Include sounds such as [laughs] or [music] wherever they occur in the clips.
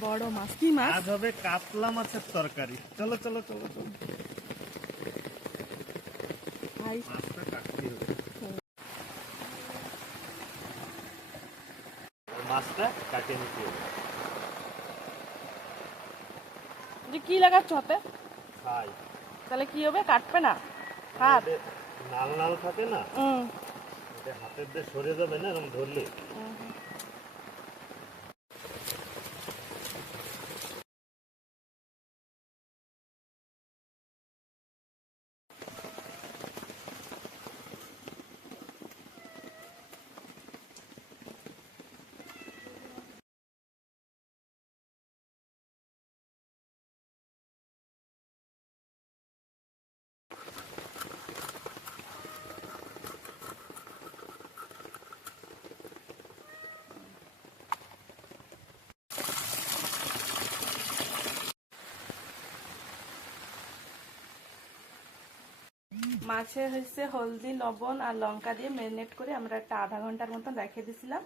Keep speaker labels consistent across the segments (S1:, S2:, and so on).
S1: বড় মাছ। কি মাছ?
S2: আজ হবে কাতলা মাছের তরকারি। চলো চলো চলো চলো।
S1: ভাই।
S2: মাছটা কাটতে হবে। মাছটা কাটিয়ে নিতে হবে।
S1: যে কি লাগাচ্ছ হাতে?
S2: খাই।
S1: তাহলে কি হবে? কাটবে না? হাত।
S2: লাল লাল থাকে না?
S1: হুম।
S2: হাতের দিয়ে সরে যাবে না? এরকম ধরলে।
S1: মাছে হয়েছে হলদি লবণ আর লঙ্কা দিয়ে ম্যারিনেট করে আমরা একটা আধা ঘণ্টার মতন রেখে দিছিলাম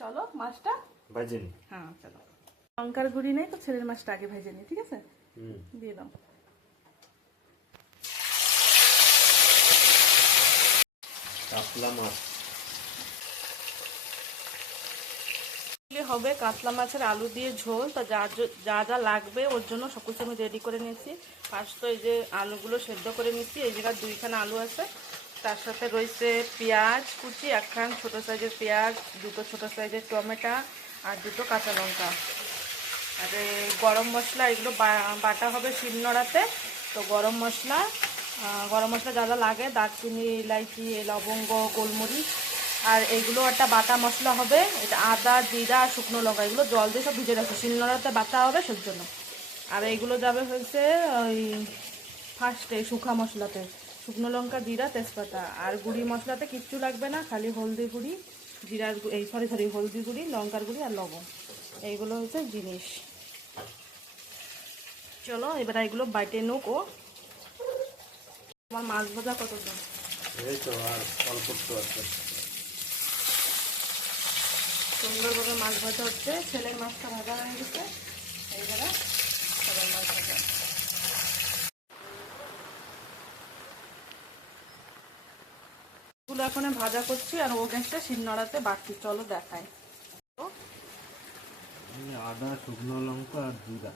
S1: চলো মাছটা?
S2: ভেজে নি।
S1: হ্যাঁ চলো। লঙ্কার গুঁড়ি নেই তো ছেলের মাছটা আগে ভেজে নি ঠিক আছে? দিয়ে দাও।
S2: কাতলা মাছ।
S1: হবে কাতলা মাছের আলু দিয়ে ঝোল। তো যা যা যা লাগবে ওর জন্য সব কিছু আমি রেডি করে নিয়েছি। ফার্স্ট তো এই যে আলুগুলো সেদ্ধ করে নিচ্ছি, এই জায়গায় দুইখানা আলু আছে। তার সাথে রয়েছে পেঁয়াজ কুচি, একখান ছোট সাইজের পেঁয়াজ, দুটো ছোট সাইজের টমেটো আর দুটো কাঁচা লঙ্কা। আর গরম মশলা, এগুলো বাটা হবে শিলনোড়াতে তো গরম মশলা গরম মশলা যা যা লাগে, দারচিনি, ইলাইচি, লবঙ্গ, গোলমরিচ আর এইগুলো একটা বাটা মশলা হবে, এটা আদা, জিরা, শুকনো লঙ্কা, এগুলো জল দিয়ে সব ভিজে রাখছে শিলনোড়াতে বাটা হবে সেই জন্য আর এইগুলো যাবে হয়েছে ওই ফার্স্টে শুকা মশলাতে, শুকনো লঙ্কা, জিরা, তেজপাতা। আর গুঁড়ি মশলাতে কিচ্ছু লাগবে না, খালি হলদি গুঁড়ি, জিরার এই সরি সরি হলদি গুঁড়ি, লঙ্কার গুঁড়ি আর লবণ। এইগুলো হচ্ছে জিনিস। চলো, এবার এগুলো বাইটে নুক ও। আমার মাছ ভাজা কত
S2: এই তো, আর অল্প একটু আছে।
S1: সুন্দরভাবে মাছ ভাজা হচ্ছে। ছেলের মাছটা ভাজা হয়ে গেছে। এইবারে সবার মাছ ভাজা। এগুলো এখন ভাজা করছি আর ও গ্যাসটা শিলনোড়াতে বাড়ছি চলো
S2: এই আদা শুকনো লঙ্কা আর জিরা।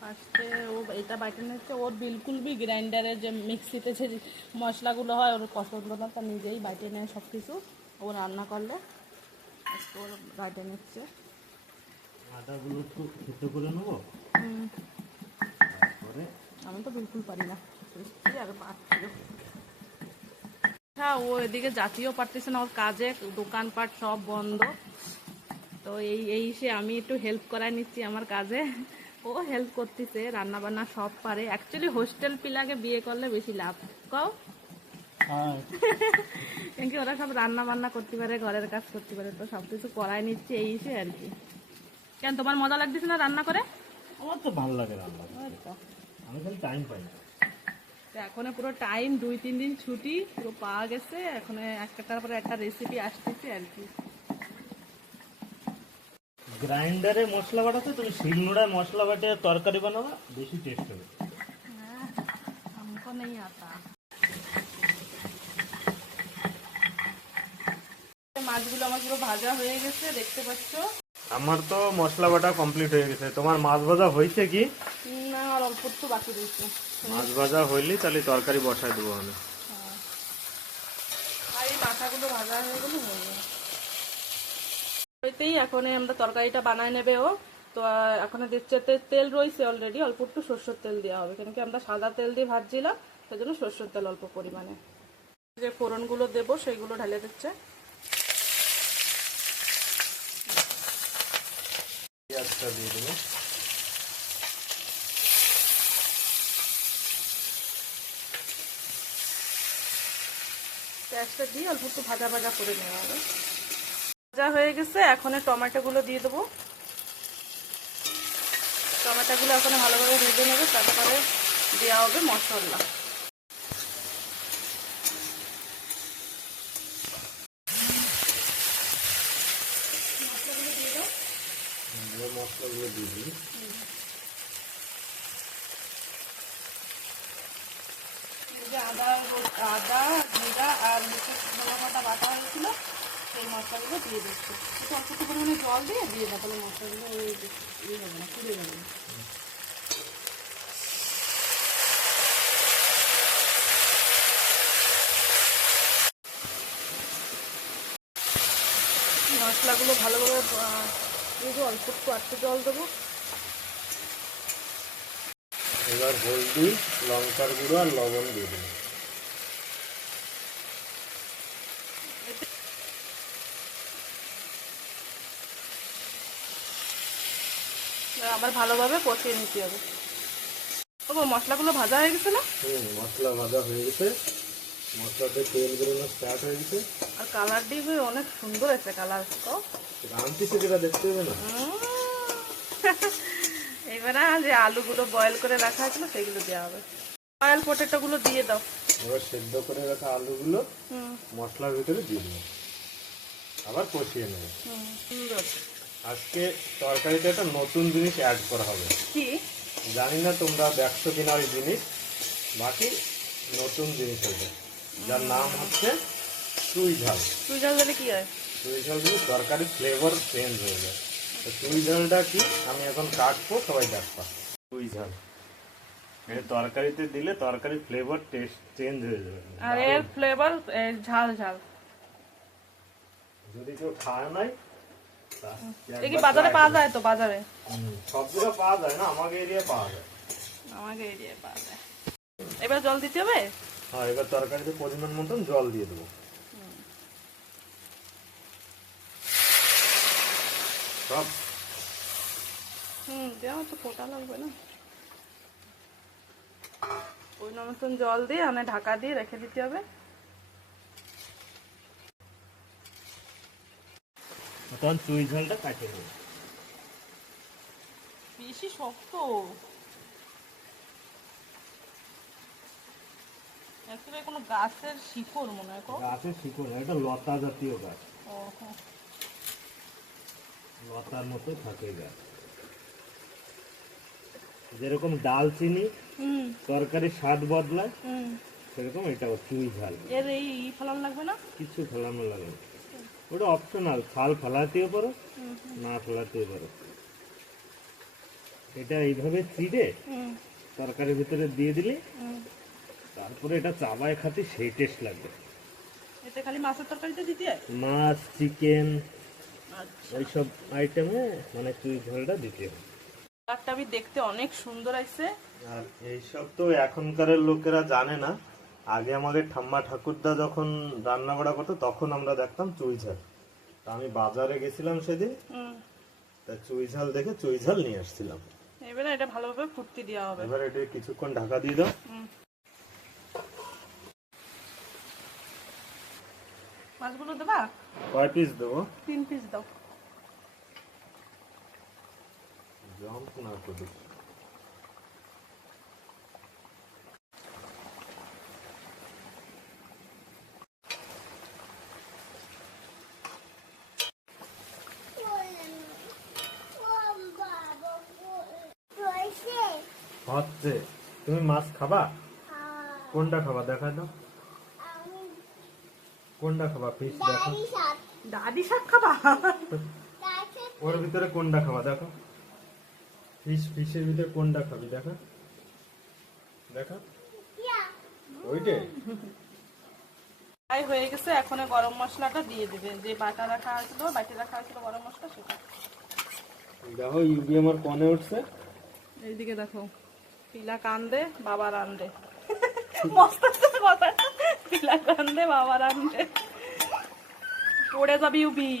S1: ফার্স্টে ও এটা নিচ্ছে। ওর বিলকুল বি গ্রাইন্ডারে যে মিক্সিতে যে মশলাগুলো হয় ওর পছন্দ না তা নিজেই নেয় সব কিছু ও রান্না করলে আজকে ওর নিচ্ছে।
S2: আদাগুলো একটু করে নেব। তারপরে
S1: আমি তো বিলকুল পারি না। আর পারছিল হ্যাঁ ও এদিকে জাতীয় পারতেছে না ওর কাজে দোকানপাট সব বন্ধ। তো এই এই সে আমি একটু হেল্প করাই নিচ্ছি আমার কাজে। ও হেল্প করতেছে রান্না বান্না সব পারে। অ্যাকচুয়ালি হোস্টেল পিলাকে বিয়ে করলে বেশি লাভ। কও? [laughs] কি ওরা সব রান্না বান্না করতে পারে ঘরের কাজ করতে পারে তো সব কিছু করাই নিচ্ছে এই সে আর কি। কেন তোমার মজা লাগতেছে না রান্না করে?
S2: আমার তো ভালো লাগে রান্না আমি খালি টাইম পাই না।
S1: এখন পুরো টাইম দুই তিন দিন ছুটি পুরো পাওয়া গেছে এখন একটার পরে একটা রেসিপি আসতেছে আর কি।
S2: গ্রাইন্ডারে মশলা বাটাতে তুমি শিলনোড়ায় মশলা বাটে তরকারি বানাবা বেশি টেস্ট হবে।
S1: হ্যাঁ আমকো নেই আতা। মাছগুলো আমার পুরো ভাজা হয়ে গেছে দেখতে পাচ্ছ?
S2: আমার তো মশলা বাটা কমপ্লিট হয়ে গেছে। তোমার মাছ ভাজা হয়েছে কি?
S1: না আর অল্প একটু বাকি রয়েছে।
S2: মাছ ভাজা হইলে তাহলে তরকারি বসাই দেবো আমি।
S1: হ্যাঁ। আর এই মাথাগুলো ভাজা হয়ে গেলে হয়ে যাবে। ওইতেই এখন আমরা তরকারিটা বানায় নেবে ও। তো এখন দেখছে তে- তেল রয়েছে অলরেডি অল্প একটু সর্ষের তেল দেওয়া হবে। কেন কি আমরা সাদা তেল দিয়ে ভাজছিলাম সেই জন্য সর্ষের তেল অল্প পরিমাণে। যে ফোড়নগুলো দেবো সেইগুলো ঢালে দিচ্ছে।
S2: পেঁয়াজটা দিয়ে দেবো।
S1: পেঁয়াজটা দিয়ে অল্প একটু ভাজা ভাজা করে নেওয়া হবে। ভাজা হয়ে গেছে, এখন টমেটোগুলো দিয়ে দেবো। টমেটোগুলো এখন ভালোভাবে ভেজে নেবে, তারপরে দেওয়া হবে মশলা মশলাগুলো দিয়ে দাও
S2: মশলাগুলো দিয়ে দিই
S1: এই যে আদা, জিরা আর মুখে ধনেপাতা বাটা হয়েছিল, সেই মশলাগুলো দিয়ে দিচ্ছি। একটু অল্প একটু পরিমাণে জল দিয়ে দিয়ে দাও তাহলে মশলাগুলো ইয়ে হবে না, পুড়ে যাবে। না। মশলাগুলো ভালোভাবে দিয়ে দেবো, অল্প একটু আটটু জল দেবো।
S2: এবার হলদি, লঙ্কার গুঁড়ো আর লবণ দিয়ে দিন
S1: আবার ভালোভাবে কষিয়ে নিতে হবে। ও মশলাগুলো ভাজা হয়ে গেছে না?
S2: হুম মশলা ভাজা হয়ে গেছে। মশলাতে তেল বেরোনো স্টার্ট হয়ে গেছে।
S1: আর কালার দিয়ে অনেক সুন্দর আছে কালার তো
S2: আনতেছে যেটা দেখতে হবে না?
S1: এবারে যে আলুগুলো বয়েল করে রাখা ছিল সেগুলো দেওয়া হবে। বয়েল পটেটোগুলো দিয়ে দাও।
S2: এবার সেদ্ধ করে রাখা আলুগুলো
S1: হুম।
S2: মশলার ভিতরে দিয়ে দেবো। আবার কষিয়ে নেবে।
S1: হুম সুন্দর।
S2: আজকে তরকারিতে একটা নতুন জিনিস অ্যাড করা হবে।
S1: কি?
S2: জানি না তোমরা দেখছ কিনা ওই জিনিস। বাকি নতুন জিনিস হবে। যার নাম হচ্ছে চুই ঝাল।
S1: তুই জাল দিলে কি হয়?
S2: চুই ঝাল দিয়ে তরকারির ফ্লেভার চেঞ্জ হয়ে যায়। তো চুই ঝালটা কি? আমি এখন কাটবো সবাই দেখবা চুই ঝাল। এটা তরকারিতে দিলে তরকারির ফ্লেভার টেস্ট চেঞ্জ হয়ে যাবে।
S1: আর এর ফ্লেভার ঝাল ঝাল।
S2: যদি কেউ খায় নাই
S1: কি বাজারে পাওয়া যায় তো বাজারে?
S2: হুম, সব জায়গায় পাওয়া যায় না আমাকে এরিয়া পাওয়া যায়।
S1: আমাকে এরিয়ায় পাওয়া যায়। এবার জল দিতে হবে?
S2: হ্যাঁ এবার তরকারিতে পরিমাণ মতন জল দিয়ে দেবো। সব।
S1: হুম দেওয়া তো ফোটা লাগবে না। মতন জল দিয়ে মানে ঢাকা দিয়ে রেখে দিতে হবে।
S2: তখন চুই ঝালটা কাটে নেব।
S1: বেশি শক্ত। অ্যাকচুয়ালি কোনো গাছের শিকড় মনে হয়
S2: গাছের শিকড় এটা লতা জাতীয় গাছ। লতার মতো থাকে গাছ। যেরকম ডালচিনি
S1: হুম।
S2: তরকারির স্বাদ বদলায়
S1: হুম।
S2: সেরকম এটাও চুই ঝাল।
S1: এর এই ফেলান লাগবে না?
S2: কিছু ফেলানো লাগবে না। ওটা অপশনাল ফাল ফেলাতেও পারো না ফেলাতেও পারো। এটা এইভাবে চিড়ে তরকারির ভিতরে দিয়ে দিলে তারপরে এটা চাবায় খাতে সেই টেস্ট লাগবে।
S1: এতে খালি মাছের তরকারিতে দিতে হয়?
S2: মাছ চিকেন ওইসব আইটেমে মানে চুই ঝালটা দিতে হবে।
S1: দেখতে অনেক সুন্দর আছে
S2: আর এইসব তো এখনকারের লোকেরা জানে না। আগে আমাদের ঠাম্মা ঠাকুরদা যখন রান্না করা করতো তখন আমরা দেখতাম চুই ঝাল। তা আমি বাজারে গেছিলাম সেদিন। তা চুই ঝাল দেখে চুই ঝাল নিয়ে আসছিলাম।
S1: এবারে এটা ভালোভাবে ফুটতে দেওয়া হবে।
S2: এবার এটা কিছুক্ষণ ঢাকা দিয়ে দাও।
S1: মাছগুলো দেবা?
S2: কয় পিস দেবো?
S1: তিন পিস দাও।
S2: জম্প না করি হচ্ছে তুমি মাছ খাবা? কোনটা খাবা? দেখা দাও কোনটা খাবা? ফিশ দেখো।
S1: দাদি শাক খাবা? [laughs]
S2: ওর ভিতরে কোনটা খাবা? দেখো। ফিশ ফিশের ভিতরে কোনটা খাবি? দেখো। দেখো। ওইটাই।
S1: তাই হয়ে গেছে এখন গরম মশলাটা দিয়ে দিবে। যে বাটা রাখা আছিল বাটি রাখা আছিল গরম মশলা সেটা।
S2: দেখো ইউবি আমার কনে উঠছে।
S1: এইদিকে দেখো। পিলা কান্দে বাবা রান্দে মস্ত কথা। পিলা কান্দে বাবা রান্দে পড়ে যাবি উবি।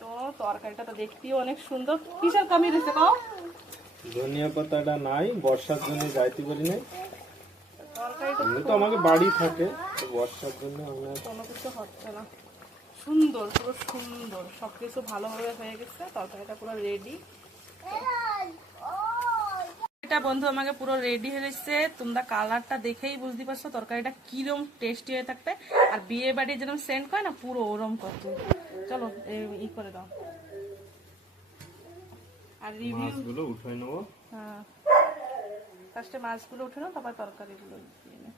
S1: তো তরকারিটা তো দেখতেও অনেক সুন্দর। কিসের কামি দিছে কও?
S2: ধনিয়া পাতাটা নাই বর্ষার জন্য যাইতে পারি
S1: তরকারিটা
S2: এমনি তো আমাকে বাড়ি থাকে বর্ষার জন্য আমরা
S1: কোনো কিছু হচ্ছে না। সুন্দর পুরো সুন্দর। সব কিছু ভালোভাবে হয়ে গেছে তরকারিটা পুরো রেডি এটা বন্ধু আমাকে পুরো রেডি হয়ে গেছে তোমরা কালারটা দেখেই বুঝতে পারছ তরকারিটা কিরম টেস্টি হয়ে থাকবে। আর বিয়ে বাড়ি যেরকম সেন্ট করে না পুরো ওরম কত চলো ই করে দাও। আর রিভিউ
S2: মাছগুলো উঠে নেব।
S1: হ্যাঁ। ফার্স্টে মাছগুলো উঠে নাও তারপর তরকারিগুলো দিয়ে নে।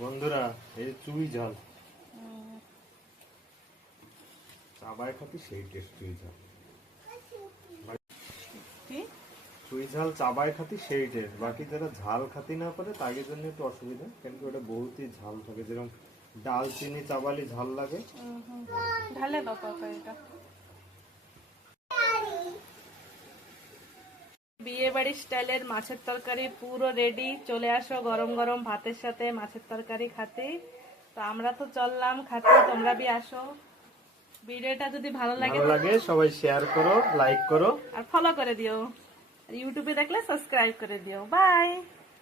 S2: বন্ধুরা এই চুই ঝাল। চাবায় খাতি সেই টেস্ট চুই ঝাল
S1: কি?
S2: চুই ঝাল চাবায় খাতি সেই টেস্ট বাকি যারা ঝাল খাতি না পারে তাদের জন্য একটু অসুবিধা কিন্তু ওটা বহুতই ঝাল থাকে। যেরকম ডাল চিনি চাবালি ঝাল লাগে।
S1: ঢালে দাও তরকারিটা বিয়ে বাড়ির স্টাইলের মাছের তরকারি পুরো রেডি চলে আসো গরম গরম ভাতের সাথে মাছের তরকারি খাতে। তো আমরা তো চললাম খাতে তোমরা বি আসো। ভিডিওটা যদি ভালো লাগে
S2: ভালো লাগে সবাই শেয়ার করো লাইক করো।
S1: আর ফলো করে দিও। আর ইউটিউবে দেখলে সাবস্ক্রাইব করে দিও। বাই